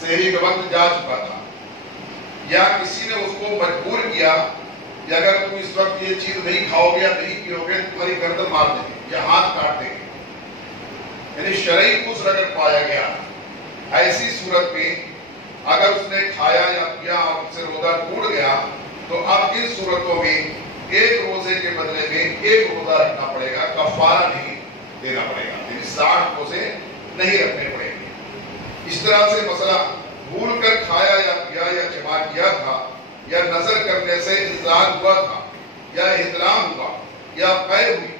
سحری کا وقت جا چکا تھا، یا کسی نے اس کو مجبور کیا کہ اگر تم اس وقت یہ چیز نہیں کھاؤ گے یا نہیں پیو گے تمہاری گردن مار دیں گے یا ہاتھ کاٹ دیں گے، یعنی شرعی عذر اگر پایا گیا، ایسی صورت میں اگر اس نے کھایا یا پیا اور اس سے روزہ ٹوٹ گیا تو اب ان صورتوں میں ایک روزے کے بدلے میں ایک روزہ رکھنا پڑے گا، کفارہ نہیں دینا پڑے گا، یعنی 60 روزے نہیں رکھنے پڑیں گے۔ اس طرح سے مسئلہ بھول کر کھایا یا پیا یا جمع کیا تھا، یا نظر کرنے سے انزال ہوا تھا، یا احترام ہوا یا قے ہوئی،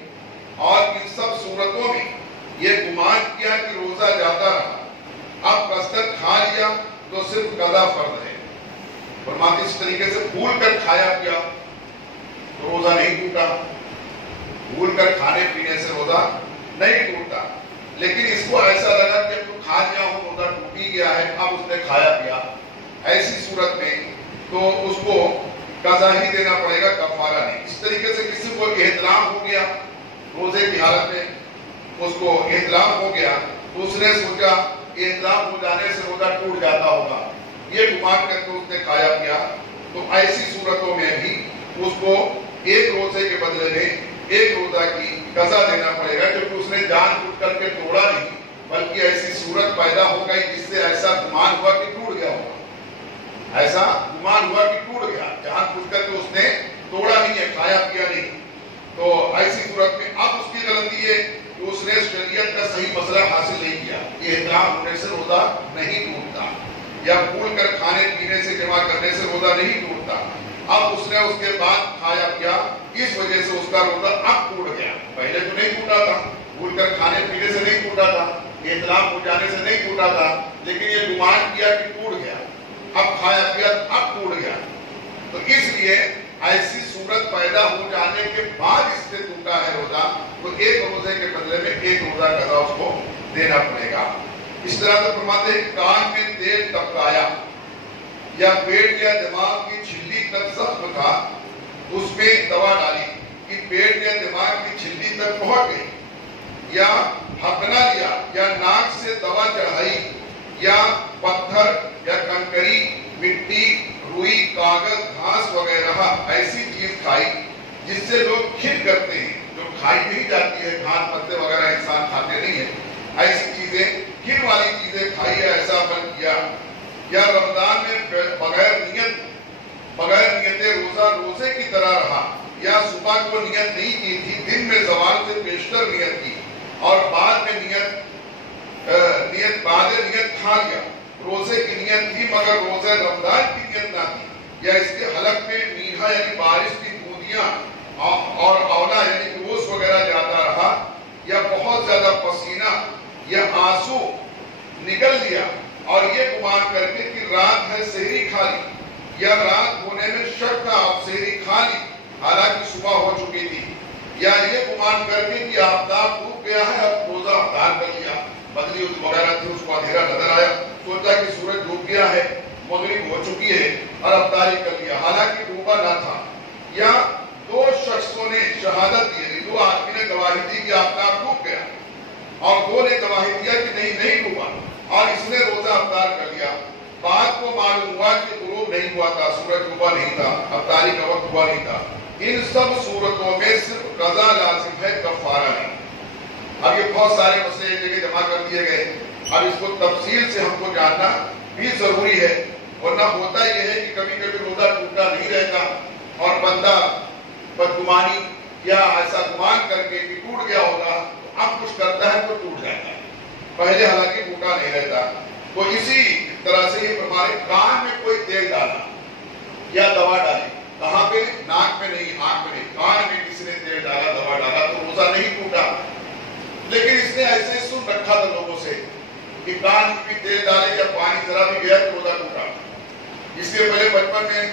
اور ان سب صورتوں میں یہ گمان کیا کہ روزہ جاتا رہا، اب قصدن کھا لیا تو صرف قضا فرض ہے۔ فرماتے اس طریقے سے بھول کر کھایا پیا تو روزہ نہیں ٹوٹا، بھول کر کھانے پینے سے روزہ نہیں ٹوٹتا، لیکن اس کو ایسا لگا کہ تو کھا لیا ہوں روزہ ٹوٹ ہی گیا ہے، اب اس نے کھایا پیا، ایسی صورت میں تو اس کو قضا ہی دینا پڑے گا، کفارہ نہیں۔ اس طریقے سے کسی کو احتلام ہو گیا روزے کی حالت میں، اس کو احتلام ہو گیا تو اس نے سوچا کہ احتلام ہو جانے سے روزہ ٹوٹ جاتا ہوگا، یہ گمان کر کے اس نے کھایا پیا، تو ایسی صورتوں میں بھی اس کو ایک روزے کے بدلے میں ایک روزہ کی قضا دینا پڑے گا، کیونکہ اس نے جان بوجھ کر کے توڑا نہیں، بلکہ ایسی صورت پیدا ہو گئی جس سے ایسا گمان ہوا کہ ٹوٹ گیا ہوگا، ایسا گمان ہوا کہ ٹوٹ گیا، جان بوجھ کر کے اس نے توڑا نہیں ہے، کھایا پیا نہیں، تو ایسی صورت میں اب اس کی غلطی ہے کہ اس نے شریعت کا صحیح مسئلہ حاصل نہیں کیا، یہ احترام ہونے سے روزہ نہیں ٹوٹتا، یا بھول کر کھانے پینے سے جمع کرنے سے روزہ نہیں ٹوٹتا۔ اب اس نے اس کے بعد کھایا پیا، اس وجہ سے اس کا روزہ اب ٹوٹ گیا، پہلے تو نہیں ٹوٹا تھا، بھول کر کھانے پینے سے نہیں ٹوٹا تھا، احترام ہو جانے سے نہیں ٹوٹا تھا، لیکن یہ گمان کیا کہ ٹوٹ گیا، اب کھایا پیا اب ٹوٹ گیا، تو اس لیے ایسی صورت پیدا ہو جانے کے بعد اس سے ٹوٹا ہے روزہ، تو ایک روزے کے بدلے میں ایک روزہ قضا اس کو دینا پڑے گا۔ اس طرح سے فرماتے ہیں کان میں تیل ٹپکایا یا پیٹ یا دماغ کی جھلی تک زخم تھا، اس میں دوا ڈالی کہ پیٹ یا دماغ کی جھلی تک پہنچ گئی، یا ہکنا لیا یا ناک سے دوا چڑھائی، یا پتھر یا کنکری، مٹی، روئی، کاغذ، گھاس وغیرہ ایسی چیز کھائی جس سے لوگ کھل کرتے ہیں، جو کھائی نہیں جاتی ہے، گھاس پتے وغیرہ انسان کھاتے نہیں ہیں، ایسی چیزیں کھل والی چیزیں کھائی، ایسا عمل کیا، یا رمضان میں بغیر نیت روزہ روزے کی طرح رہا، یا صبح کو نیت نہیں کی تھی، دن میں زوال سے بیشتر نیت کی اور بعد میں نیت کھا لیا، روزے کی نیت تھی مگر روزے رمضان کی نیت نہ تھی، یا اس کے حلق میں میٹھا یعنی بارش کی بوندیاں اور اولا یعنی گوشت وغیرہ جاتا رہا، یا بہت زیادہ پسینہ یا آنسو نکل لیا اور یہ گمان کر کے کہ رات ہے سحری کھا لی، یا رات ہونے میں شک تھا آپ سحری کھا لی حالانکہ صبح ہو چکی تھی، یا یہ گمان کر کے کہ آفتاب ڈوب گیا ہے اب روزہ افطار کر لیا، بدلی وغیرہ تھی اس کو اندھیرا نظر آیا، سوچا کہ سورج ڈوب گیا ہے، مغرب ہو چکی ہے اور افطاری کر لیا حالانکہ ڈوبا نہ تھا، یا دو شخصوں نے شہادت دی، دو آدمی نے گواہی دی کہ آفتاب ڈوب گیا اور دو نے گواہی دیا کہ نہیں ڈوبا اور اس نے روزہ افطار کر لیا، بعد کو معلوم ہوا کہ غروب نہیں ہوا تھا، سورج ڈوبا نہیں تھا، افطاری کا وقت ہوا نہیں تھا، ان سب صورتوں میں صرف قضا لازم ہے، کفارہ نہیں۔ اب یہ بہت سارے مسئلے ایک جگہ جمع کر دیے گئے، اب اس کو تفصیل سے ہم کو جاننا بھی ضروری ہے، ورنہ ہوتا یہ ہے کہ کبھی کبھی روزہ ٹوٹا نہیں رہتا اور بندہ بدگمانی یا ایسا گمان کر کے کہ ٹوٹ گیا ہوگا تو اب کچھ کرتا ہے تو ٹوٹ جاتا ہے، پہلے حالانکہ ٹوٹا نہیں رہتا۔ تو اسی طرح سے یہ ہمارے کان میں کوئی تیل ڈالا یا دوا ڈالی، کہاں پہ؟ ناک میں نہیں، آنکھ میں نہیں، کان میں کسی نے تیل ڈالا، دوا ڈالا تو روزہ نہیں ٹوٹا، لیکن اس نے ایسے سن رکھا تھا لوگوں سے کہ کان میں بھی تیل ڈالے یا پانی ذرا بھی گیا تو روزہ ٹوٹا۔ اس سے پہلے بچپن میں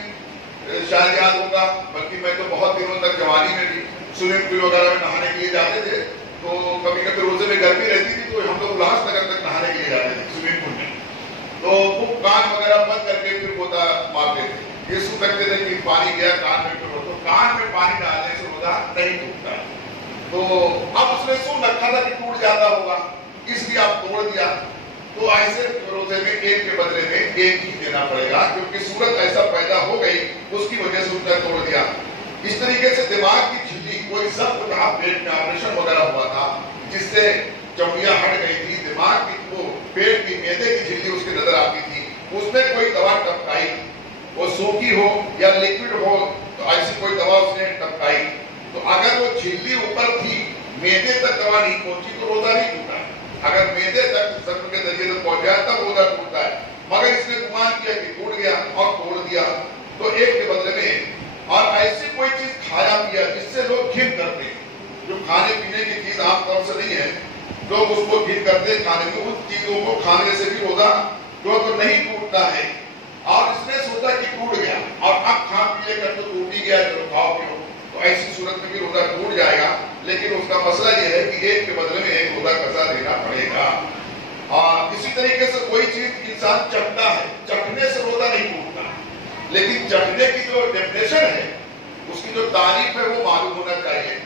شاید یاد ہوگا، بلکہ میں تو بہت دنوں تک جوانی میں بھی سوئمنگ پول وغیرہ میں نہانے کے لیے جاتے تھے، تو کبھی کبھی روزے میں گرمی رہتی تھی تو ہم لوگ الاس نگر تک نہانے کے لیے جاتے تھے سوئمنگ پول میں، تو وہ کان وغیرہ بند کر کے پھر گوتا مارتے تھے، یہ سن رکھتے تھے کہ پانی گیا کان میں، تو کان میں پانی ڈالنے سے روزہ نہیں ٹوٹتا۔ تو اب اس نے سن رکھا تھا کہ ٹوٹ جاتا ہوگا، اس لیے اب توڑ دیا، تو ایسے روزے میں ایک کے بدلے میں ایک ہی دینا پڑے گا، کیونکہ صورت ایسا پیدا ہو گئی اس کی وجہ سے اس نے توڑ دیا۔ اس طریقے سے دماغ کی جھلی، کوئی سب تھا پیٹ میں آپریشن وغیرہ ہوا تھا جس سے چمڑیاں ہٹ گئی تھی، دماغ کی وہ پیٹ کی معدے کی جھلی اس کی نظر آتی تھی، اس میں کوئی دوا ٹپکائی، وہ سوکھی ہو یا لیکوڈ ہو تو ایسی کوئی دوا اس نے ٹپکائی، تو اگر وہ جھلی اوپر تھی، معدے تک دوا نہیں پہنچی تو روزہ نہیں ٹوٹا۔ اگر معدے تک سب کے ذریعے سے پہنچ جائے تب روزہ ٹوٹتا ہے، مگر اس نے گمان کیا کہ ٹوٹ گیا اور توڑ دیا، تو ایک کے بدلے میں ایک۔ اور ایسی کوئی چیز کھایا پیا جس سے لوگ گھن کرتے ہیں، جو کھانے پینے کی چیز عام طور سے نہیں ہے، لوگ اس کو گھن کرتے ہیں کھانے میں، اس چیزوں کو کھانے سے بھی روزہ جو تو نہیں ٹوٹتا ہے۔ اور اس نے سوچا کہ ٹوٹ گیا اور اب کھا پی لے کر تو ٹوٹ ہی گیا، چلو کھاؤ پیو، تو ایسی صورت میں بھی روزہ ٹوٹ جائے گا، لیکن اس کا مسئلہ یہ ہے کہ ایک کے بدلے میں ایک روزہ قضا دینا پڑے گا۔ اور اسی طریقے سے کوئی چیز انسان چکھتا ہے، چکھنے سے روزہ نہیں ٹوٹتا، لیکن چکھنے کی جو ڈیفینیشن ہے، اس کی جو تعریف ہے وہ معلوم ہونا چاہیے۔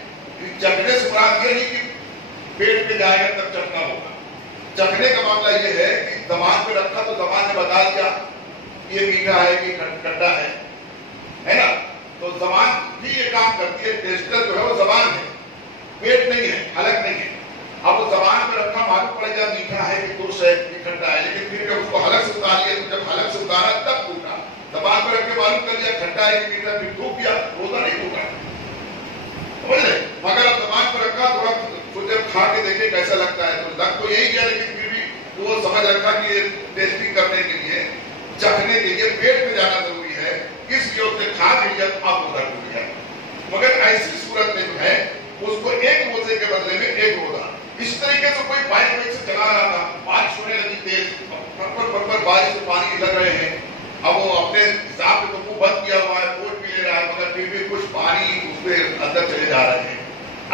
چکھنے سے مراد یہ نہیں کہ پیٹ میں جائے گا تب چکھنا ہوگا۔ چکھنے کا معاملہ یہ ہے کہ زبان پہ رکھا تو زبان نے بتا دیا یہ میٹھا ہے کہ کھٹا ہے نا، تو زبان بھی یہ کام کرتی ہے، ٹیسٹر جو ہے وہ زبان ہے، پیٹ نہیں ہے، حلق نہیں ہے۔ اب وہ زبان پہ رکھا معلوم پڑے گا میٹھا ہے کہ ترش ہے کہ کھٹا ہے، لیکن پھر جب اس کو حلق سے اتار لیا تو جب حلق سے اتارا تب ٹوٹا، زبان پہ رکھ کے معلوم کر لیا کھٹا ہے کہ میٹھا، پھر تھوک دیا، روزہ نہیں ٹوٹا، سمجھ رہے؟ مگر اب زبان پہ رکھا تھوڑا تو جب کھا کے دیکھے کیسا لگتا ہے، تو لگ تو یہی گیا، لیکن پھر بھی وہ سمجھ رکھا کہ یہ ٹیسٹنگ کرنے کے لیے، چکھنے کے لیے پیٹ میں جانا ضروری ہے، اس لیے اس نے کھا بھی لیا تو اب روزہ ٹوٹ گیا۔ مگر ایسی صورت میں جو ہے اس کو ایک روزے کے بدلے میں ایک روزہ۔ اس طریقے سے کوئی بائک سے چلا رہا تھا، بارش ہونے لگی تیز، پر بارش میں پانی لگ رہے ہیں، اب وہ اپنے حساب سے تو منہ بند کیا ہوا ہے، کوٹ بھی لے رہا ہے، مگر پھر بھی کچھ پانی اس کے اندر چلے جا رہے ہیں۔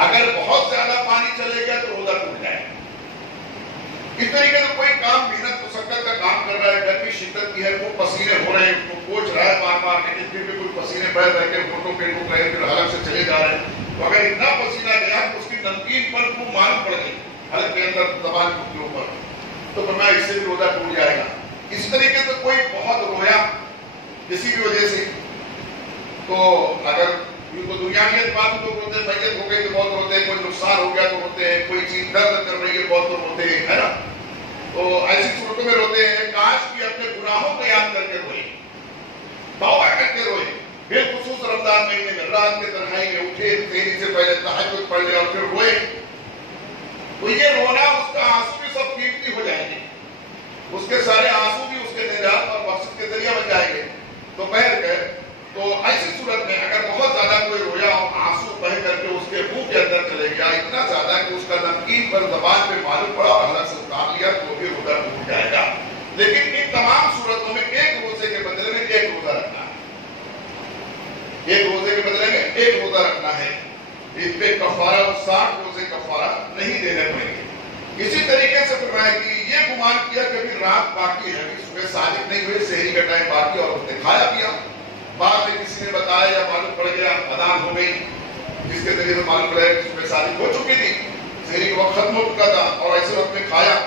اگر بہت زیادہ پانی چلے گیا تو روزہ ٹوٹ جائے۔ اس طریقے سے کوئی کام محنت مشقت کا کام کر رہا ہے، گرمی شدت کی ہے، وہ پسینے ہو رہے ہیں، وہ پوچھ رہا ہے بار بار، لیکن پھر بھی کچھ پسینے بہ رہ کے فوٹو پہ ٹوٹ رہے ہیں، پھر حلق سے چلے جا رہے ہیں، تو اگر اتنا پسینہ گیا تو اس کی نمکین پر وہ معلوم پڑ گئی حلق کے اندر زبان کے اوپر، تو فرمایا اس سے بھی روزہ ٹوٹ جائے گا۔ اس طریقے سے کوئی بہت رویا کسی بھی وجہ سے، تو اگر ان کو دنیا کی اعتبار سے تو روتے، میت ہو گئی تو بہت روتے ہیں، کوئی نقصان ہو گیا تو روتے ہیں، کوئی چیز درد کر رہی ہے بہت تو روتے ہیں، ہے نا، تو ایسی صورتوں میں روتے ہیں۔ کاش کی اپنے گناہوں کو یاد کر کے روئے، توبہ کر کے روئے، بالخصوص رمضان مہینے میں رات کے تنہائی میں اٹھے، سحری سے پہلے تہجد پڑھ لے اور پھر روئے، تو یہ رونا اس کا آنسو بھی سب قیمتی ہو جائیں گے، اس کے سارے آنسو بھی اس کے نجات اور مقصد کے ذریعہ بن جائیں گے۔ تو بہر کر تو ایسی صورت میں اگر بہت زیادہ کوئی رویا اور آنسو بہ کر کے اس کے منہ کے اندر چلے گیا، اتنا زیادہ کہ اس کا نمکین پر زبان پہ معلوم پڑا اور حلق سے اتار لیا، تو بھی روزہ ٹوٹ جائے گا۔ لیکن ان تمام صورتوں میں ایک روزے کے بدلے میں ایک روزہ رکھنا ہے، ایک روزے کے بدلے میں ایک روزہ رکھنا ہے، اس پہ کفارہ 60 روزے کفارہ نہیں دینے پڑیں گے۔ اسی طریقے سے فرمایا کہ یہ گمان کیا کہ ابھی رات باقی ہے، ابھی صبح صادق نہیں ہوئے، سحری کا ٹائم باقی اور اس نے کھایا پیا، بعد میں کسی نے بتایا یا معلوم پڑ گیا اذان ہو گئی، جس کے ذریعے سے معلوم پڑا کہ صبح صادق ہو چکی تھی، سحری کا وقت ختم ہو چکا تھا اور ایسے وقت میں کھایا،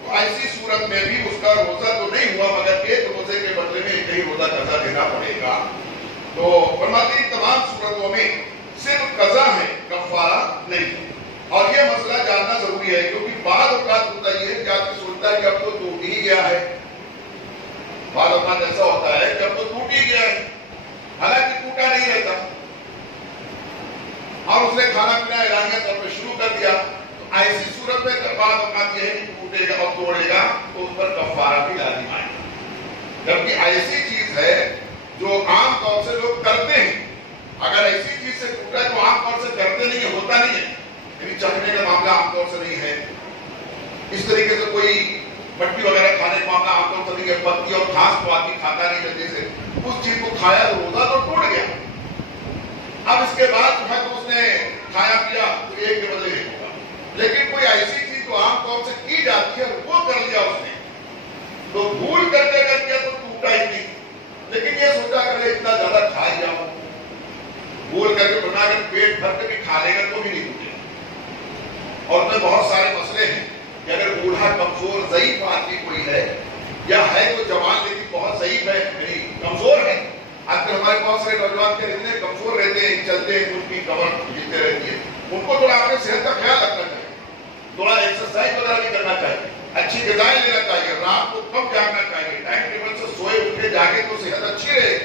تو ایسی صورت میں بھی اس کا روزہ تو نہیں ہوا، مگر ایک روزے کے بدلے میں ایک ہی روزہ قضا دینا پڑے گا۔ تو فرماتے ہیں تمام صورتوں میں صرف قضا ہے، کفارہ نہیں۔ اور یہ مسئلہ جاننا ضروری ہے، کیونکہ بعض اوقات ہوتا یہ ہے کہ آدمی سوچتا ہے کہ اب تو ٹوٹ ہی گیا ہے، بعض اوقات ایسا ہوتا ہے کہ اب تو ٹوٹ ہی گیا ہے، حالانکہ ٹوٹا نہیں رہتا، اور اس نے کھانا پینا اعلانیہ طور پہ شروع کر دیا، تو ایسی صورت میں بعض اوقات یہ ہے کہ ٹوٹے گا اور توڑے گا تو اس پر کفارہ بھی لازم آئے گا۔ جبکہ ایسی چیز ہے جو عام طور سے لوگ کرتے ہیں، اگر ایسی چیز سے ٹوٹا ہے تو عام طور سے کرتے نہیں ہے، ہوتا نہیں ہے، یعنی چکھنے کا معاملہ عام طور سے نہیں ہے۔ اس طریقے سے کوئی مٹی وغیرہ کھانے کا معاملہ عام طور سے نہیں ہے، پتی اور گھاس کو آدمی کھاتا نہیں جلدی سے، اس چیز کو کھایا تو روزہ تو ٹوٹ گیا، اب اس کے بعد جو ہے تو اس نے کھایا پیا تو ایک کے بدلے ایک ہوگا۔ لیکن کوئی ایسی چیز جو عام طور سے کی جاتی ہے وہ کر لیا اس نے، تو بھول کر کے کر دیا تو ٹوٹا ہی نہیں، لیکن یہ سوچا کہ اتنا زیادہ کھا ہی جاؤں، بھول کر کے بنا کر پیٹ بھر کے بھی کھا لے گا تو بھی نہیں ٹوٹے گا۔ اور میں بہت سارے مسئلے ہیں کہ اگر بوڑھا کمزور ضعیف آدمی کوئی ہے یا ہے تو جوان لیکن بہت ضعیف ہے نہیں کمزور ہے. آج کل ہمارے بہت سارے نوجوان کے اتنے کمزور رہتے ہیں چلتے ہیں ان کی کمر جلتے رہتی ہے. ان کو تھوڑا اپنے صحت کا خیال رکھنا چاہیے, تھوڑا ایکسرسائز وغیرہ بھی کرنا چاہیے, اچھی غذائیں لینا چاہیے, رات کو کم جاگنا چاہیے, ٹائم ٹیبل سے سوئے اٹھ کے جاگے تو صحت اچھی رہے.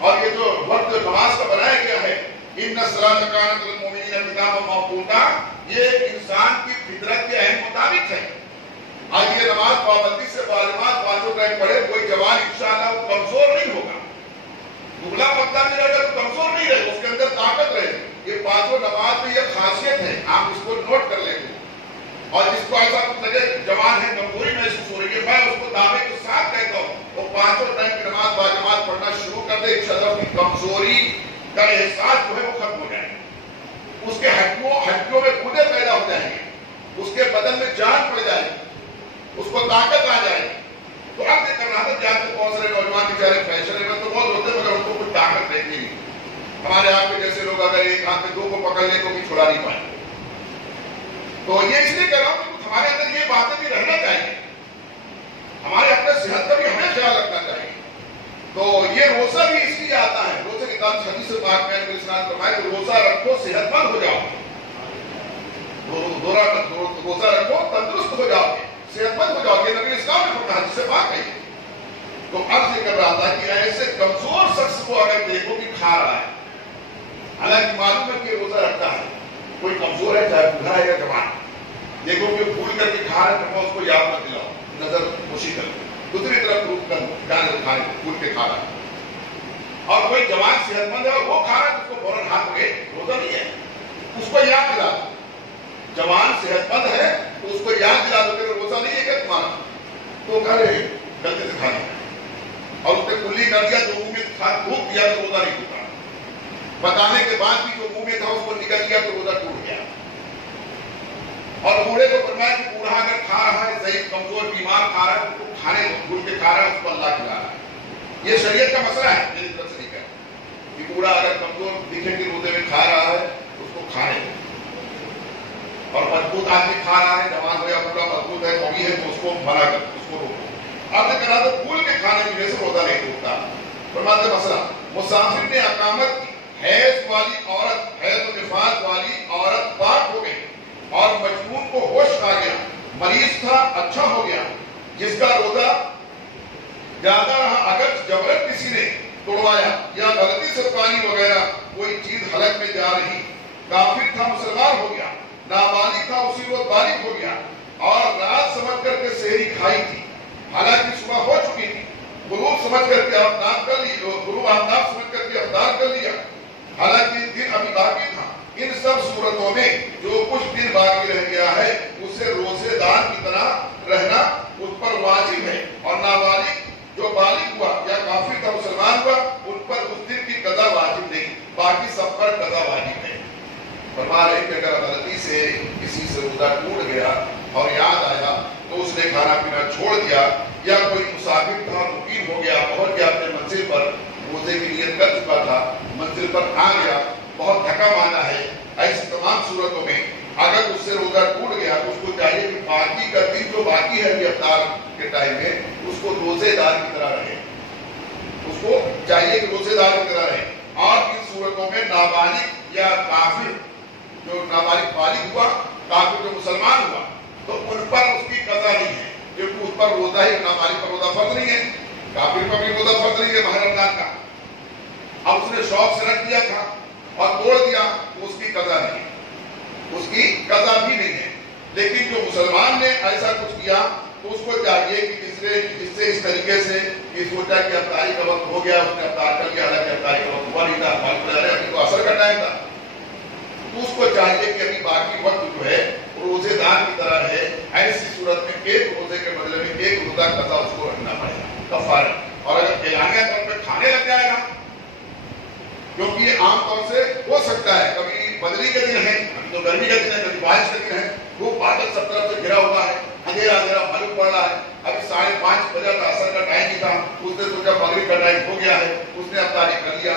اور یہ جو وقت نماز کا بنایا گیا ہے ان الصلاۃ کانت للمؤمنین کتابا موقوتا, یہ انسان کی فطرت کے عین مطابق ہے. آج یہ نماز پابندی سے معلومات پانچوں ٹائم پڑھے کوئی جوان انشاءاللہ وہ کمزور نہیں ہوگا, دبلا پتلا نہیں رہے گا تو کمزور نہیں رہے, اس کے اندر طاقت رہے. یہ پانچوں نماز میں یہ خاصیت ہے, آپ اس کو نوٹ کر لیں گے. اور جس کو ایسا کچھ لگے جوان ہے کمزوری محسوس ہو رہی ہے, میں اس کو دعوے کے ساتھ کہتا ہوں وہ پانچوں ٹائم کی نماز باجماعت پڑھنا شروع کر دے, انشاءاللہ کی کمزوری کا احساس جو ہے وہ ختم ہو جائے گا. اس کے ہڈیوں میں گودے پیدا ہو جائیں گے, اس کے بدن میں جان پڑ جائے گی, اس کو طاقت آ جائے گی. تو اب دیکھ رہا تھا کہ آج کے بہت سارے نوجوان بیچارے فیشن میں تو بہت ہوتے مگر ان کو کوئی طاقت رہتی نہیں. ہمارے آپ کے جیسے لوگ اگر ایک ہاتھ میں دو کو پکڑ لیں تو بھی چھڑا نہیں پائیں. تو یہ اس لیے کہہ رہا ہوں کہ ہمارے اندر یہ باتیں بھی رہنا چاہیے, ہمارے اپنے صحت کا بھی ہمیں خیال رکھنا چاہیے. تو یہ روزہ بھی اس لیے آتا ہے, روزے کے تعلق حدیث پاک میں نبی اسلام فرمایا کہ روزہ رکھو صحت مند ہو جاؤ, روزہ رکھو تندرست ہو جاؤ گے, صحت مند ہو جاؤ گے. نبی اسلام نے فرمایا حدیث پاک ہے. تو عرض یہ کر رہا تھا کہ ایسے کمزور شخص کو اگر دیکھو کہ کھا رہا ہے, حالانکہ معلوم ہے کہ روزہ رکھتا ہے, کوئی کمزور ہے چاہے بوڑھا ہے یا جوان, دیکھو کہ بھول کر کے کھا رہا ہے, اس کو یاد مت دلاؤ, نظر خوشی کر دوسری طرف روک کر جانے کھانے بھول کے کھا رہا ہے. اور کوئی جوان صحت مند ہے اور وہ کھا رہا ہے, اس کو فوراً ہاتھ پکڑے, روزہ نہیں ہے, اس کو یاد دلا دو. جوان صحت مند ہے تو اس کو یاد دلا دو کہ روزہ نہیں ہے کہ تمہارا, تو کہہ رہے غلطی سے کھا لیا اور اس نے کلی کر دیا, جو منہ میں تھوک دیا تو روزہ نہیں ٹوٹا, بتانے کے بعد بھی جو منہ میں تھا اس کو نکل گیا تو روزہ ٹوٹ گیا. اور بوڑھے کو فرمایا کہ بوڑھا اگر کھا رہا ہے, ضعیف کمزور بیمار کھا رہا ہے, اس کو کھانے بھول کے کھا رہا ہے, اس کو اللہ کھلا رہا ہے. یہ شریعت کا مسئلہ ہے, میری طرف سے نہیں کہا کہ بوڑھا اگر کمزور دکھے کہ روزے میں کھا رہا ہے اس کو کھانے دو, اور مضبوط آدمی کھا رہا ہے, جوان ہو یا بوڑھا مضبوط ہے قوی ہے تو اس کو منع کر, اس کو روکو. آپ نے کہا تو بھول کے کھانے پینے سے روزہ نہیں ٹوٹتا. فرماتے مسئلہ مسافر نے اقامت کی, حیض والی عورت, حیض و نفاس والی عورت پاک ہو گئی اور مجنون کو ہوش آ گیا, مریض تھا اچھا ہو گیا, جس کا روزہ زیادہ رہا اگر جبرن کسی نے توڑوایا یا غلطی سے پانی وغیرہ کوئی چیز حلق میں جا رہی, کافر تھا مسلمان ہو گیا, نابالغ تھا اسی وقت بالغ ہو گیا, اور رات سمجھ کر کے سحری کھائی تھی حالانکہ صبح ہو چکی تھی, غروب سمجھ کر کے افطار کر لی, غروب آفتاب سمجھ کر کے افطار کر لیا حالانکہ دن ابھی باقی تھا. ان سب صورتوں میں جو کچھ دن باقی رہ گیا ہے اسے روزے دار کی طرح رہنا اس پر واجب ہے, اور نابالغ جو بالغ ہوا یا کافر تھا مسلمان ہوا ان پر اس دن کی قضا واجب نہیں, باقی سب پر قضا واجب ہے. فرما رہے کہ اگر غلطی سے کسی سے روزہ ٹوٹ گیا اور یاد آیا تو اس نے کھانا پینا چھوڑ دیا, یا کوئی مسافر تھا مقیم ہو گیا, پہنچ گیا اپنے منزل پر, روزے کی نیت کر چکا تھا, منزل پر آ گیا, بہت تھکا مانا ہے, ایسی تمام صورتوں میں اگر اس سے روزہ ٹوٹ گیا تو اس کو چاہیے کہ باقی کا دن جو باقی ہے افطار کے ٹائم میں اس کو روزے دار کی طرح رہے, اس کو چاہیے کہ روزے دار کی طرح رہے. اور ان صورتوں میں نابالغ یا کافر, جو نابالغ بالغ ہوا, کافر جو مسلمان ہوا, تو ان پر اس کی قضا نہیں ہے, کیونکہ اس پر روزہ ہی, نابالغ پر روزہ فرض نہیں ہے, کافر پر بھی روزہ فرض نہیں ہے ماہ رمضان کا. اب اس نے شوق سے رکھ دیا تھا اور توڑ دیا تو اس کی قضا نہیں ہے, اس کی قضا بھی نہیں ہے. لیکن جو مسلمان نے ایسا کچھ کیا تو اس کو چاہیے کہ جس سے اس طریقے سے یہ سوچا کہ افطاری کا وقت ہو گیا, اس نے افطار کر لیا, حالانکہ افطاری کا وقت ہوا نہیں تھا, ابھی تو اثر کا ٹائم تھا, تو اس کو چاہیے کہ ابھی باقی وقت جو ہے روزے دار کی طرح ہے. ایسی صورت میں ایک روزے کے بدلے میں ایک روزہ قضا اس کو رکھنا پڑے گا کفارہ. اور اگر کھلانے طور پہ کھانے لگ جائے گا, کیونکہ یہ عام طور سے ہو سکتا ہے, کبھی بدلی کے دن ہے, ابھی تو گرمی کا دن ہے, کبھی بارش کا دن ہے, خوب بادل سب طرف سے گھرا ہوا ہے, اندھیرا اندھیرا معلوم پڑ رہا ہے, ابھی 5:30 بجے کا اثر کا ٹائم ہی تھا, اس نے سوچا مغرب کا ٹائم ہو گیا ہے, اس نے افطاری کر لیا,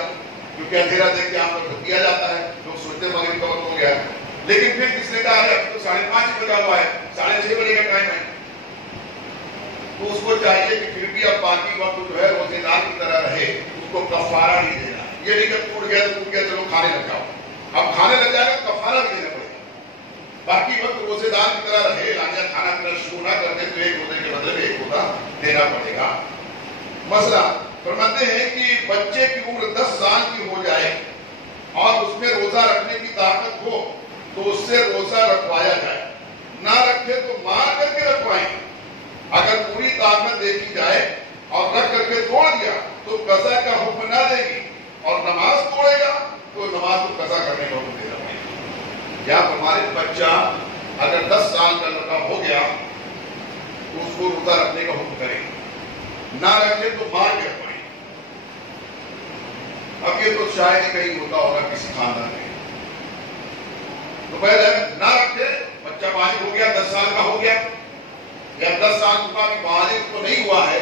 کیونکہ اندھیرا دیکھ کے عام طور سے کیا جاتا ہے, لوگ سوچتے مغرب کا وقت ہو گیا ہے, لیکن پھر کس نے کہا اب تو 5:30 بجا ہوا ہے، 6:30 بجے کا ٹائم ہے، تو اس کو چاہیے کہ پھر بھی اب باقی وقت جو ہے روزے دار کی طرح رہے، اس کو کفارہ نہیں دینا. یہ نہیں کہ ٹوٹ گیا تو ٹوٹ گیا چلو کھانے لگ جاؤ، اب کھانے لگ جائے گا کفارہ بھی دینا پڑے گا. باقی وقت روزے دار کی طرح رہے، لانیہ کھانا پینا شروع نہ کر دے تو ایک روزے کے بدلے میں ایک روزہ دینا پڑے گا. مسئلہ فرماتے ہیں کہ بچے کی عمر 10 سال کی ہو جائے اور اس میں روزہ رکھنے کی طاقت ہو تو اس سے روزہ رکھوایا جائے، نہ رکھے تو مار کر کے رکھوائیں. اگر پوری طاقت دیکھی جائے اور رکھ کر کے توڑ دیا تو قضا کا حکم نہ دے گی، اور نماز توڑے گا تو نماز کو قضا کرنے کا حکم دینا پڑے گا. یا ہمارے بچہ اگر 10 سال کا لڑکا ہو گیا تو اس کو روزہ رکھنے کا حکم کرے گا، نہ رکھے تو مار کے رکھوائیں. اب یہ تو شاید ہی کہیں ہوتا ہوگا کسی خاندان میں. تو پہلے نہ رکھے، بچہ بالغ ہو گیا، 10 سال کا ہو گیا، یا 10 سال کا بھی بالغ تو نہیں ہوا ہے،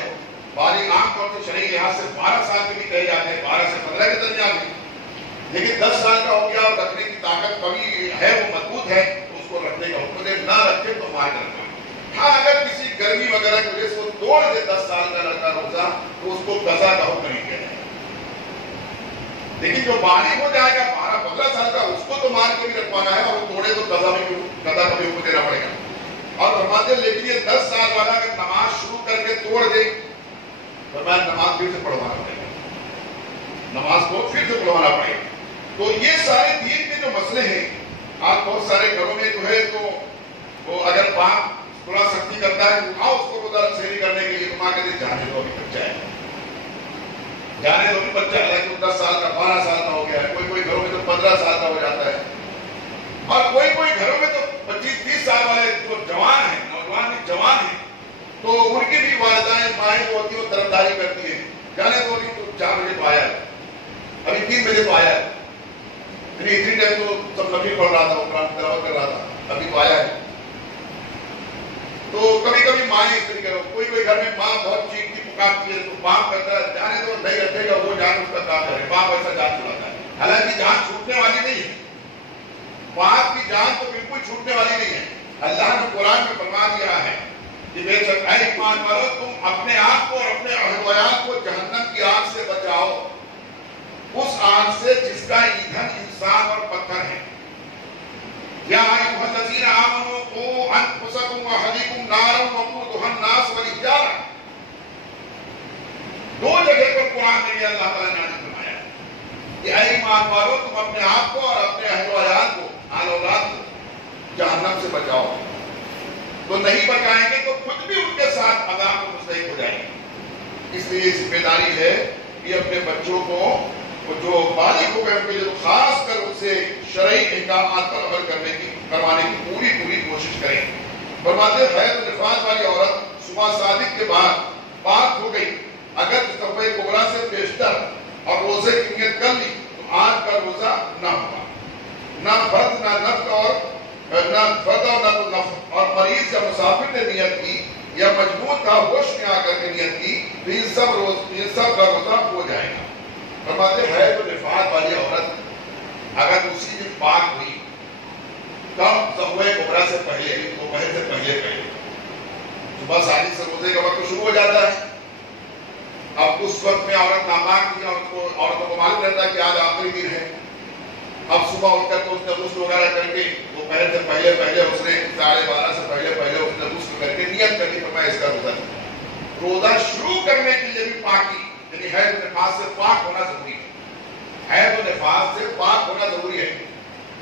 بالغ عام طور سے شرعی لحاظ سے 12 سال کے بھی کہے جاتے ہیں، 12 سے 15 کے درمیان میں، لیکن 10 سال کا ہو گیا اور رکھنے کی طاقت کبھی ہے، وہ مضبوط ہے، تو اس کو رکھنے کا حکم دے. نہ رکھے تو مار کر رکھنا. ہاں اگر کسی گرمی وغیرہ کی وجہ سے وہ توڑ دے 10 سال کا لڑکا روزہ تو اس کو قضا کا حکم نہیں کیا جائے. لیکن جو بالغ ہو جائے گا 12-15 سال کا، اس کو تو مار کے بھی رکھوانا ہے، اور وہ توڑے تو قضا کا بھی حکم دینا پڑے گا. اور فرماتے ہیں لیکن یہ 10 سال والا اگر نماز شروع کر کے توڑ دے، فرمایا نماز پھر سے پڑھوانا پڑے گا، نماز کو پھر سے پڑھوانا پڑے گا. تو یہ سارے دین کے جو مسئلے ہیں، آج بہت سارے گھروں میں جو ہے تو وہ اگر باپ تھوڑا سختی کرتا ہے تو آؤ اس کو روزہ سحری کرنے کے لیے، تو ماں کہتے ہیں جانے دو ابھی بچہ ہے، جانے دو ابھی بچہ ہے. 10 سال کا 12 سال کا ہو گیا ہے، کوئی گھروں میں تو 15 سال کا ہو جاتا ہے، اور کوئی گھروں میں تو 25-30 سال والے جو جوان ہیں، نوجوان بھی جوان ہیں، تو ان کی بھی والدائیں مائیں جو ہوتی ہیں وہ طرفداری کرتی ہیں. جانے دو ابھی تو 4 بجے تو آیا ہے، ابھی 3 بجے تو آیا ہے، اتنی ٹائم تو سب نفل پڑھ رہا تھا، وہ قرآن تلاوت کر رہا تھا، ابھی تو آیا ہے. تو کبھی کبھی مائیں اس طریقے سے، کوئی گھر میں ماں بہت چیختی پکارتی ہے تو باپ کہتا ہے جانے دو، نہیں رکھے گا وہ جان اس کا کام کرے. باپ ایسا جان چھڑاتا ہے، حالانکہ جان چھوٹنے والی نہیں ہے، باپ کی جان تو بالکل چھوٹنے والی نہیں ہے. اللہ نے قرآن میں فرما دیا ہے کہ بے شک اے ایمان والو تم اپنے آپ کو اور اپنے اہل ویال کو جہنم کی آگ سے بچاؤ، اس آگ سے جس کا ایندھن انسان اور پتھر ہے. یا ایھا الذین آمنوا قوا انفسکم واہلیکم نارا وقودھا الناس والحجارہ. 2 جگہ پر قرآن میں یہ اللہ تعالیٰ نے فرمایا کہ اے ایمان والو تم اپنے آپ کو اور اپنے اہل ویال کو، آل اولاد کو جہنم سے بچاؤ. تو نہیں بچائیں گے تو خود بھی ان کے ساتھ عذاب کو مستحق ہو جائیں گے. اس لیے ذمہ داری ہے کہ اپنے بچوں کو جو بالغ ہو گئے ان کے لیے خاص کر ان سے شرعی احکامات پر عمل کروانے کی پوری کوشش کریں. فرماتے ہیں حیض و نفاس والی عورت صبح صادق کے بعد پاک ہو گئی، اگر صفحہ کبریٰ سے بیشتر اور روزے کی نیت کر لی تو آج کا روزہ نہ ہوگا. نہ فرد نہ نفل اور مریض یا مسافر نے نیت کی یا مجبور تھا ہوش میں آ کر کے نیت کی تو ان سب کا روزہ ہو جائے گا. فرماتے ہیں حیض و نفاس والی عورت اگر اسی دن پاک ہوئی تب صفحہ کبریٰ سے پہلے، دوپہر سے پہلے صبح صادق سے روزے کا وقت شروع ہو جاتا ہے. اب اس وقت میں عورت ناپاک تھی اور عورتوں کو معلوم رہتا ہے کہ آج آخری دن ہے. اب صبح اٹھ کر تو اس نے غسل وغیرہ کر کے دوپہر سے پہلے اس نے 12:30 سے پہلے اس نے غسل کر کے نیت کر کے میں اس کا روزہ شروع کرنے کے لیے بھی پاکی، یعنی حیض و نفاس سے پاک ہونا ضروری ہے. حیض و نفاس سے پاک ہونا ضروری ہے.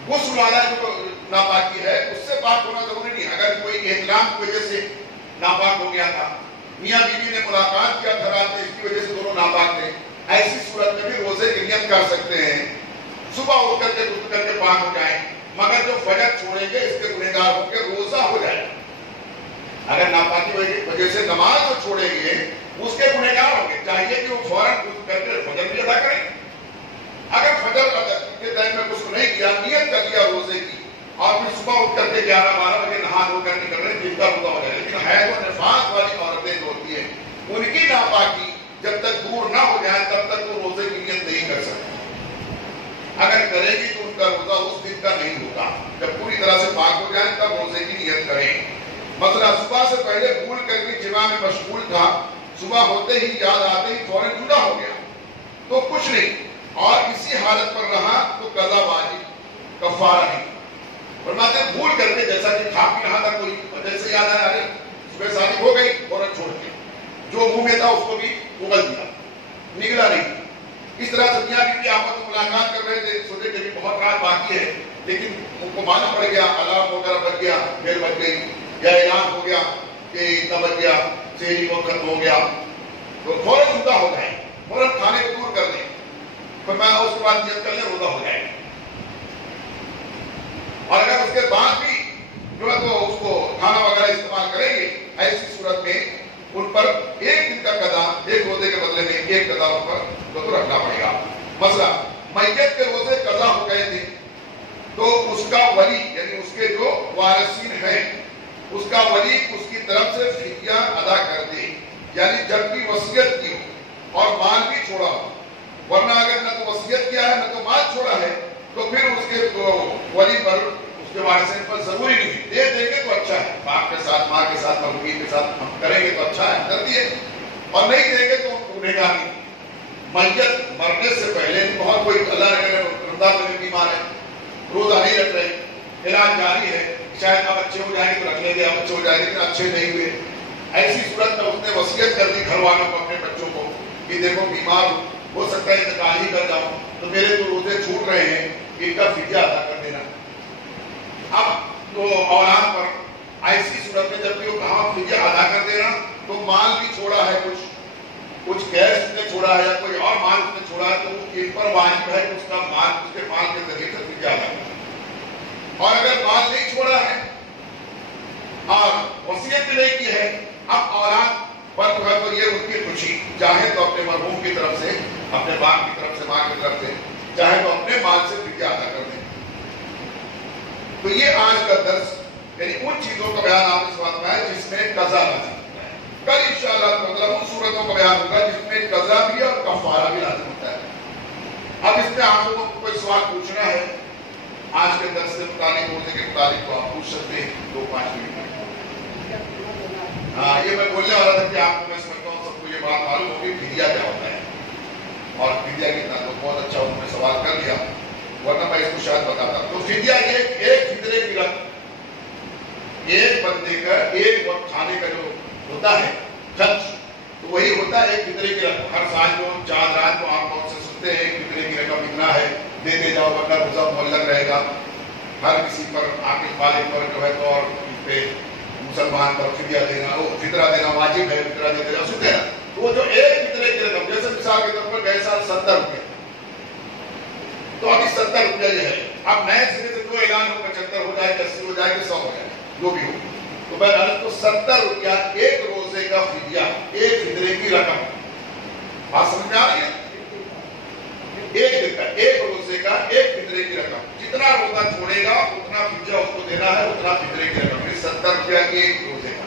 غسل والا جو ناپاکی ہے اس سے پاک ہونا ضروری نہیں. اگر کوئی احتلام کی وجہ سے ناپاک ہو گیا تھا، میاں بیوی نے ملاقات کیا تھا رات میں، اس کی وجہ سے دونوں ناپاک تھے، ایسی صورت میں بھی روزے کی نیت کر سکتے ہیں. صبح اٹھ کر کے غسل کر کے پاک ہو جائیں، مگر جو فجر چھوڑیں گے اس کے گنہگار ہو کے روزہ ہو جائے. اگر ناپاکی وجہ سے نماز جو چھوڑیں گے اس کے گنہگار ہوں گے. چاہیے کہ وہ فوراً غسل کر کے فجر بھی ادا کریں. اگر فجر کے ٹائم میں غسل نہیں کیا، نیت کر لیا روزے کی اور پھر صبح اٹھ کر کے 11-12 بجے نہا دھو کر نکل رہے جن کا روزہ ہو جائے. لیکن حیض و نفاس والی عورتیں جو ہوتی ہیں ان کی ناپاکی جب تک دور نہ ہو جائے تب تک وہ روزے کی نیت نہیں کر سکتی. اگر کرے گی تو ان کا روزہ اس دن کا نہیں ہوتا. جب پوری طرح سے پاک ہو جائے تب روزے کی نیت کریں. مثلا صبح سے پہلے بھول کر کے جماع میں مشغول تھا, صبح ہوتے ہی یاد آتے ہی فوراً جدا ہو گیا تو کچھ نہیں, اور اسی حالت پر رہا تو قضا واجب, کفارہ نہیں. فرماتے ہیں بھول کر کے, جیسا کہ کھا پی رہا تھا کوئی, جیسے یاد آیا ارے صبح شادی ہو گئی, فوراً چھوڑ دیا, جو منہ میں تھا اس کو بھی اگل دیا, نگلا نہیں. اس طرح سے دنیا کی آپس میں ملاقات کر رہے تھے, سوچے کہ بہت رات باقی ہے, لیکن ان کو معلوم پڑ گیا الارم وغیرہ بج گیا, بیل بج گئی, یا اعلان ہو گیا کہ اتنا بج گیا, شہری کو ختم ہو گیا, تو فوراً جدا ہو جائے, فوراً کھانے کو دور کر دیں. فرمایا اس کے بعد نیت کر لیں, روزہ ہو جائے. اور اگر اس کے بعد بھی جو ہے تو اس کو کھانا وغیرہ استعمال کریں گے, ایسی صورت میں ان پر ایک دن کا قضا, ایک روزے کے بدلے میں ایک قضا ان پر تو رکھنا پڑے گا. مثلا میت کے روزے قضا ہو گئے تھے تو اس کا ولی یعنی اس کے جو وارثین ہیں, اس کا ولی اس کی طرف سے فدیہ ادا کر دے. یعنی جب بھی وصیت کی ہو اور مال بھی چھوڑا ہو, ورنہ اگر نہ تو وصیت کیا ہے نہ تو مال چھوڑا ہے تو پھر اس کے ولی پر, اس کے وارثین پر ضروری نہیں. دے دیں گے تو اچھا ہے, باپ کے ساتھ, ماں کے ساتھ, مرغوبین کے ساتھ ہم کریں گے تو اچھا ہے, کر دیے, اور نہیں دیں گے تو گنہگار نہیں. میت مرنے سے پہلے بہت کوئی اللہ نے رمضان میں بیمار ہے, روزہ نہیں رکھ رہے, علاج جاری ہے, شاید اب اچھے ہو جائیں گے تو رکھ لیں گے, اب اچھے ہو جائیں گے لیکن اچھے نہیں ہوئے. ایسی صورت میں اس نے وصیت کر دی گھر والوں کو, اپنے بچوں کو, کہ دیکھو بیمار ہو سکتا ہے انتقال ہی کر جاؤں, تو میرے تو روزے چھوٹ رہے ہیں, ان کا فدیہ ادا کر دینا. اب تو اولاد پر ایسی صورت میں جب بھی وہ کہاں فدیہ ادا کر دینا, تو مال بھی چھوڑا ہے, کچھ گیس اس نے چھوڑا ہے یا کوئی اور مال اس نے چھوڑا ہے, تو ان پر واجب ہے کہ اس کا مال, اس کے مال کے ذریعے سے فدیہ ادا کرنا. اور اگر مال نہیں چھوڑا ہے اور وصیت بھی نہیں کی ہے, اب اولاد پر جو ہے تو یہ ان کی خوشی, چاہے تو اپنے مرحوم کی طرف سے, اپنے باپ کی طرف سے, ماں کی طرف سے, چاہے تو اپنے مال سے فدیہ ادا کر دیں. تو یہ آج کا درس یعنی ان چیزوں کا بیان آپ اس وقت میں ہے جس میں قضا لازم ہوتا ہے. کل انشاءاللہ مطلب ان صورتوں کا بیان ہوگا جس میں قضا بھی اور کفارہ بھی لازم ہوتا ہے. اب اس میں آپ لوگوں کو کوئی سوال پوچھنا ہے آج کے درس سے متعلق, روزے کے متعلق, تو آپ پوچھ سکتے ہیں 2-5 منٹ میں. ہاں, یہ میں بولنے والا تھا کہ آپ کو میں سمجھتا ہوں سب کو یہ بات معلوم ہوگی فدیہ کیا ہوتا ہے اور فدیہ کتنا, تو بہت اچھا انہوں نے سوال کر لیا, ورنہ میں اس کو شاید بتاتا. تو فدیہ ایک فطرے کی رقم, ایک بندے کا ایک وقت کھانے کا جو ہوتا ہے خرچ, تو وہی ہوتا ہے ایک فطرے کی رقم. ہر سال جو چاند رات کو آپ بہت سے سنتے ہیں ایک فطرے کی رقم اتنا ہے, دیتے جاؤ ورنہ روزہ معلق رہے گا. ہر کسی پر, عاقل بالغ پر جو ہے تو, اور اس پہ مسلمان پر فدیہ دینا, وہ فطرہ دینا واجب ہے, فطرہ دیتے جاؤ, سنتے ہیں. تو وہ جو ایک فطرے کی رقم, جیسے مثال کے طور پر گئے سال 70 روپے, تو ابھی 70 روپیہ یہ ہے. اب نئے سرے سے جو اعلان ہو 75 ہو جائے, 80 ہو جائے, 100 ہو جائے, جو بھی ہو, تو بہرحال تو 70 روپیہ ایک روزے کا فدیہ, ایک فطرے کی رقم. بات سمجھ میں آ رہی ہے؟ ایک دن کا, ایک روزے کا ایک فطرے کی رقم, جتنا روزہ چھوڑے گا اتنا فدیہ اس کو دینا ہے, اتنا فطرے کی رقم. 70 روپیہ ایک روزے کا.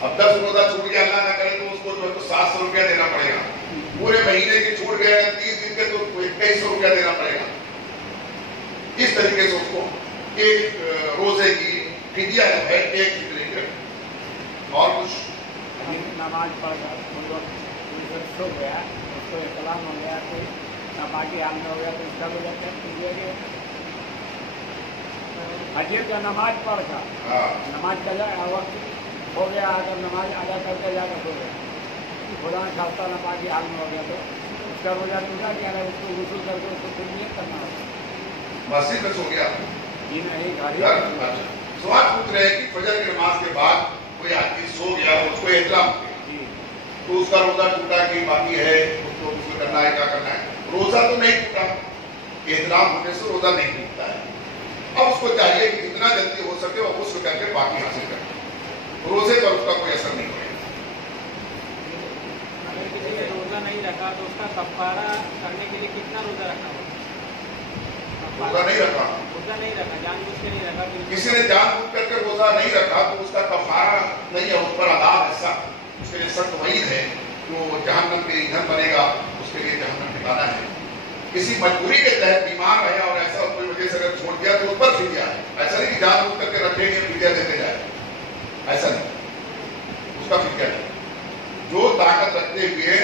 اب 10 روزہ چھوٹ گیا, اللہ نہ کرے تو اس کو جو ہے تو 700 روپیہ دینا پڑے گا. پورے مہینے کے چھوٹ گئے 30 دن کے تو 2100 روپیہ دینا پڑے گا. اس طریقے سے اس کو ایک روزے کی فدیہ جو ہے ایک فطرے کی رقم. اور کچھ نماز پڑھ کر سو گیا, اس کو اطلاع ہو گیا, کوئی نمازی حال میں ہو گیا, تو اس کا بھی لگتا ہے حجیب کا نماز پڑھ کر نماز کا وقت ہو گیا, اگر نماز ادا کرتے جا کر ہو گیا, خدا نہ خاصہ نمازی حال میں ہو گیا, تو اس کا روزہ ٹوٹا کیا ہے, اس کو غسل کر کے اس کو پھر نیت کرنا ہوگا. مسجد میں سو گیا, جی نہیں, سوال پوچھ رہے ہیں کہ فجر کی نماز کے بعد کوئی آدمی سو گیا, اس کو اطلاع ہو گیا, تو اس کا روزہ ٹوٹا کہ باقی ہے, اس کو غسل کرنا ہے, کیا کرنا ہے؟ روزہ تو نہیں ٹوٹا, احترام ہونے سے روزہ نہیں ٹوٹتا ہے. اب اس کو چاہیے کہ جتنا جلدی ہو سکے وہ غسل کر کے باقی حاصل کرے, روزے پر اس کا کوئی اثر نہیں پڑے گا. اگر کسی نے روزہ نہیں رکھا تو اس کا کفارہ کرنے کے لیے کتنا روزہ رکھنا ہوگا؟ روزہ نہیں رکھا, جان بوجھ کے نہیں رکھا, کسی نے جان بوجھ کر کے روزہ نہیں رکھا تو اس کا کفارہ نہیں ہے, اس پر عذاب ہے سخت, اس کے لیے سخت وعید ہے, جو جہنم کے ایندھن بنے گا, اس کے لیے جہنم ٹھکانا ہے. کسی مجبوری کے تحت بیمار رہے اور ایسا کوئی وجہ سے اگر چھوڑ دیا تو اس پر فدیہ ہے. ایسا نہیں کہ جان بوجھ کر کے رکھیں گے فدیہ دیتے جائیں, ایسا نہیں, اس کا فدیہ نہیں. جو طاقت رکھتے ہوئے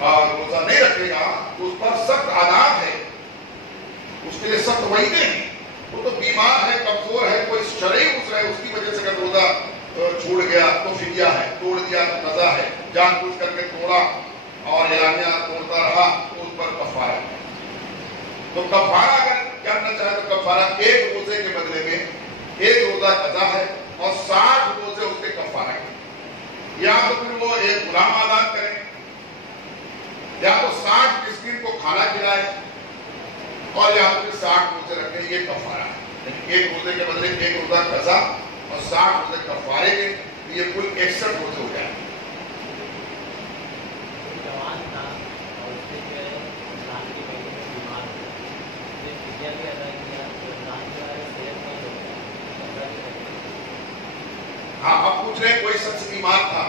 روزہ نہیں رکھے گا تو اس پر سخت عذاب ہے, اس کے لیے سخت وعیدیں ہیں. وہ تو بیمار ہے, کمزور ہے, کوئی شرعی عذر ہے, اس کی وجہ سے اگر روزہ چھوڑ گیا تو فدیہ ہے, توڑ دیا تو قضا ہے, جان بوجھ کر کے توڑا اور اعلانیہ توڑتا رہا تو اس پر کفارہ ہے. تو کفارہ اگر کرنا چاہے تو کفارہ ایک روزے کے بدلے میں ایک روزہ قضا ہے اور 60 روزے اس کے کفارہ ہے. یا تو پھر وہ ایک غلام آزاد کریں, یا تو 60 مسکین کو کھانا کھلائے, اور یا تو پھر 60 روزے رکھیں, یہ کفارہ ہے. لیکن ایک روزے کے بدلے ایک روزہ قضا اور 60 روزے کفارے کے, یہ کل 61 روزے ہو جائیں. ہاں, اب پوچھ رہے ہیں کوئی شخص بیمار تھا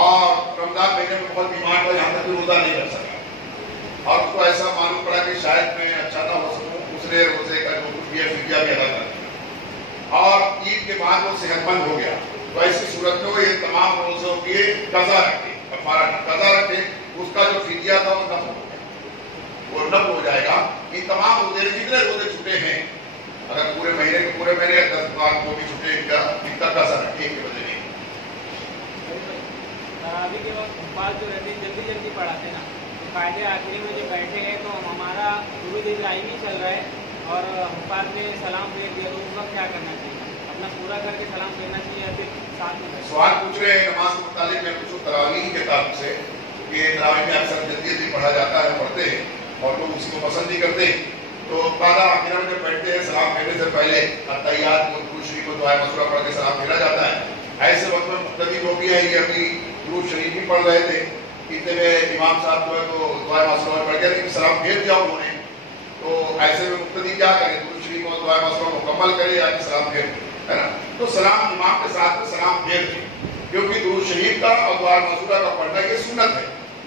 اور رمضان مہینے میں بہت بیمار تھا, یہاں تک روزہ نہیں کر سکا, اور اس کو ایسا معلوم پڑا کہ شاید میں اچھا نہ ہو سکوں, دوسرے روزے کا جو کچھ بھی ہے فدیہ بھی ادا کر دیا, اور عید کے بعد وہ صحت مند ہو گیا. تو ایسی صورت میں وہ یہ تمام روزوں کی قضا رکھے, کفارہ قضا رکھے, اس کا جو فدیہ تھا وہ نفل ہو گیا, وہ نفل ہو جائے گا. ان تمام روزے جتنے روزے چھوٹے ہیں, اگر پورے مہینے کے پورے مہینے 10 بار کو بھی چھوٹے, ان کا قضا رکھے کے بدلے نہیں. تراویح کے وقت حفاظ جو رہتے ہیں جلدی جلدی پڑھاتے ہیں نا, قاعدے آخری میں جو بیٹھے ہیں تو ہمارا درود ابراہیمی چل رہا ہے اور حفاظ نے سلام پھیر دیا, تو اس وقت کیا کرنا چاہیے؟ اپنا پورا کر کے سلام پھیرنا چاہیے یا پھر ساتھ میں؟ سوال پوچھ رہے ہیں نماز کے متعلق. میں پوچھوں تراویح کے تعلق سے کہ تراویح میں اکثر جلدی جلدی پڑھا جاتا ہے, پڑھتے ہیں اور لوگ اسی کو پسند نہیں کرتے. تو قاعدہ آخرہ میں جب بیٹھتے ہیں سلام پھیرنے سے پہلے اتحیات کو درود شریف کو دعائے مسورہ پڑھ کے سلام پھیرا جاتا ہے. ایسے وقت میں مقتدی جو بھی ہے, یہ ابھی درود شریف بھی پڑھ رہے تھے, اتنے میں امام صاحب جو ہے تو دعائے مسورہ پڑھ کے لیکن سلام پھیر دیا انہوں نے. تو ایسے میں مقتدی کیا کرے, درود شریف اور دعائے مسورہ مکمل کرے یا کہ سلام پھیر دے, ہے نا. تو سلام امام کے ساتھ میں سلام پھیر دے, کیونکہ درود شریف کا اور دعائے مسورہ کا پڑھنا یہ سنت ہے.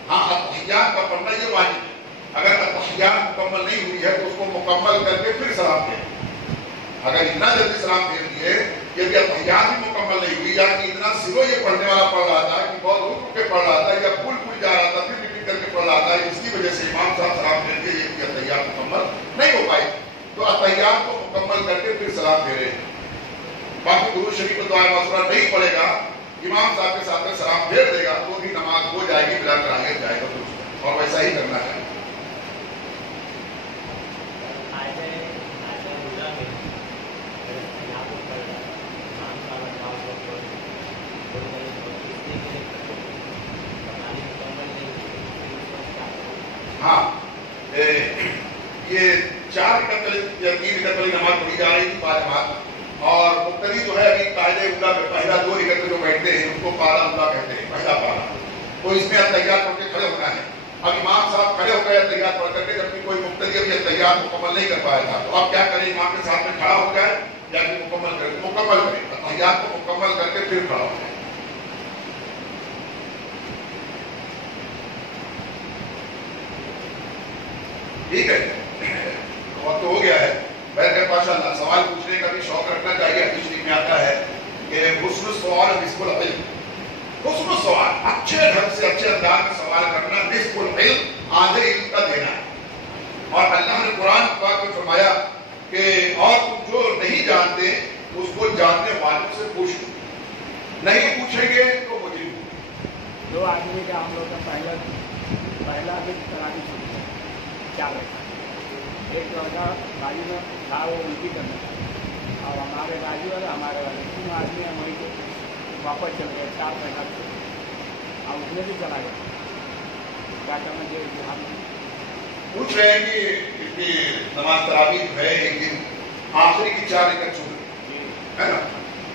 ہاں, اتحیات کا پڑھنا یہ واجب ہے. اگر اتحیات مکمل نہیں ہوئی ہے تو اس کو مکمل کر کے پھر سلام پھیر. اگر اتنا جلدی سلام پھیر دیے, یدی اتحیات بھی مکمل نہیں ہوئی یا کہ اتنا سلو یہ پڑھنے والا پڑھ رہا تھا کہ بہت رک کے پڑھ رہا تھا یا بھول جا رہا تھا, پھر ریپیٹ کر کے پڑھ رہا تھا, اس کی وجہ سے امام صاحب سلام پھیر کے یہ اتحیات مکمل نہیں ہو پائی. تو اتحیات کو مکمل کر کے پھر سلام پھیرے. باقی درود شریف کو دعائے مسورہ نہیں پڑھے گا, امام صاحب کے ساتھ میں سلام پھیر دے گا تو بھی نماز ہو جائے گی, بلا کر آگے جائے گا درست, اور ویسا ہی کرنا ہے. ہاں, یہ 4 رکعت یا 3 رکعت والی نماز پڑھی جا رہی تھی باجماعت, اور مقتدی جو ہے ابھی قاعدہ اولا میں پہلا 2 رکعت جو بیٹھتے ہیں ان کو پارا اولا کہتے ہیں, پہلا پارا. تو اس میں اتحیات پڑھ کے کھڑے ہونا ہے. اب امام صاحب کھڑے ہو گئے اتحیات پڑھ کر کے, جبکہ کوئی مقتدی ابھی اتحیات مکمل نہیں کر پایا تھا, تو اب کیا کریں, امام کے ساتھ میں کھڑا ہو جائے یا کہ مکمل کرے, مکمل کرے, اتحیات کو مکمل کر کے پھر کھڑا ہو جائے. ٹھیک ہے, وقت ہو گیا ہے. بہرکیف ماشاء اللہ سوال پوچھنے کا بھی شوق رکھنا چاہیے. حدیث شریف میں آتا ہے کہ حسن السؤال نصف العلم. حسن السؤال, اچھے ڈھنگ سے اچھے انداز میں سوال کرنا نصف العلم, آدھے علم کا دینا ہے. اور اللہ نے قرآن پاک میں فرمایا کہ اور تم جو نہیں جانتے اس کو جاننے والوں سے پوچھو, نہیں پوچھیں گے تو مجھے پوچھو. 2 آدمی کا ہم لوگ کا پہلا دن تراویح شروع ہے, 4 رکعت. ایک لڑکا گاڑی میں تھا, وہ الٹی کرنے لگا, اور ہمارے گاڑی والے ہمارے والے 3 آدمی ہیں وہیں سے واپس چل گئے 4 رکعت سے, اور اس میں بھی چلا گیا. کیا کرنا چاہیے؟ ہم پوچھ رہے ہیں کہ نماز تراویح ہے, ایک دن آخری کی 4 رکعت چھوٹ گئی ہے نا,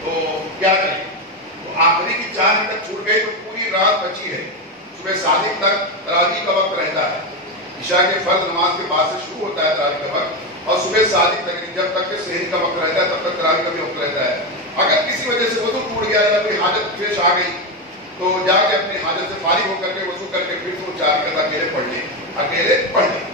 تو کیا کریں؟ تو آخری کی 4 رکعت چھوٹ گئی تو پوری رات بچی ہے, صبح صادق تک تراویح کا وقت رہتا ہے. عشاء کے فرض نماز کے بعد سے شروع ہوتا ہے تراویح کا وقت, اور صبح صادق تک جب تک کہ سحر کا وقت رہتا ہے تب تک تراویح کا بھی وقت رہتا ہے. اگر کسی وجہ سے وضو ٹوٹ گیا یا کوئی حاجت پیش آ گئی تو جا کے اپنی حاجت سے فارغ ہو کر کے وضو کر کے پھر وہ 4 رکعت اکیلے پڑھ لیں, اکیلے پڑھ لیں.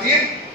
3